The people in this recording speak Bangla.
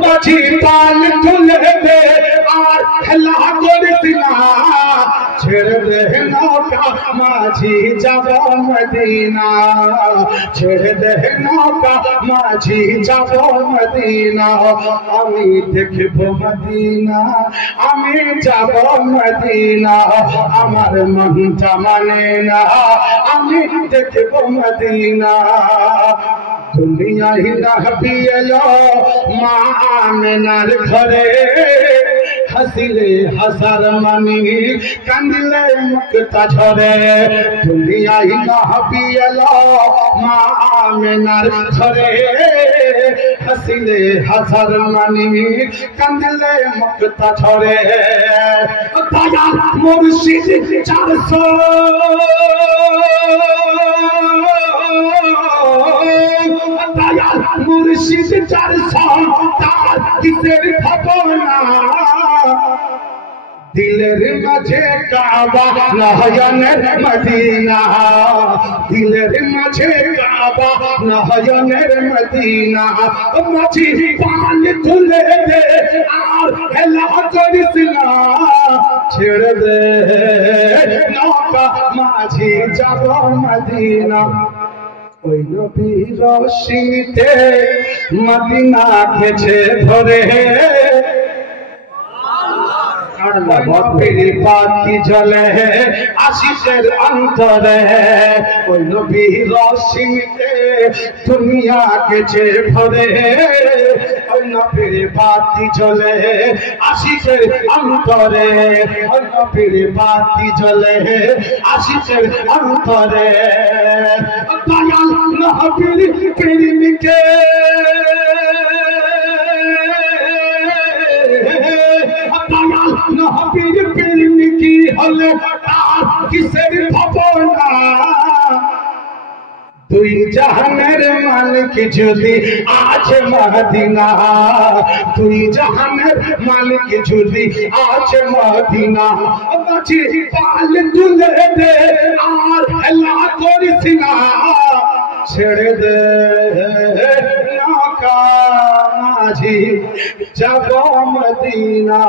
মাঝি পাল তুলে দে আর খেলা করিস না ছেড়ে দে নৌকা মাঝি যাব মদিনা ছেড়ে দে নৌকা মাঝি যাব মদিনা আমি দেখব মদিনা আমি যাব মদিনা আমার মনটা মানে না আমি দেখব মদিনা দুনিয়ায় নবী এলো মা আমেনার ঘরে হাসিলে হাসার মানি কান্দিলে মুক্তা ঝরে দুনিয়ায় নবী এলো মা আমেনার ঘরে হাসিলে হাসার মানি কান্দিলে মুক্তা ঝরে দয়া মুর্শিদ 400 মুর্শিদ 400 তার কিসের ভাবনা দিলের মাঝে কাবা নয়নের মদিনা দিলের মাঝে কাবা নয়নের মদিনা মাঝি পাল তুলে দে আর খেলা করিস না ছেড়ে দে নৌকা মাঝি যাব মদিনা ওই নবীর রশিতে মদিনা খেছে ধরে বাপের পাখি জ্বলে আশিসের অন্তরে ওই নবীর রশিতে দুনিয়া খেছে ভরে ওই নবীর পাখি জ্বলে আশিসের অন্তরে ওই নবীর পাখি জ্বলে আশিসের অন্তরে দয়াল নবীর প্রেমিকে নবীর প্রেমিকি হলে তার কিসের ভাবনা দুই জাহানের মালিক যদি আছে মদিনা দুই জাহানের মালিক যদি আছে মদিনা মাঝি পাল তুলে দে আর হেলা করিস না ছেড়ে দে নৌকা মাঝি যাব মদিনা।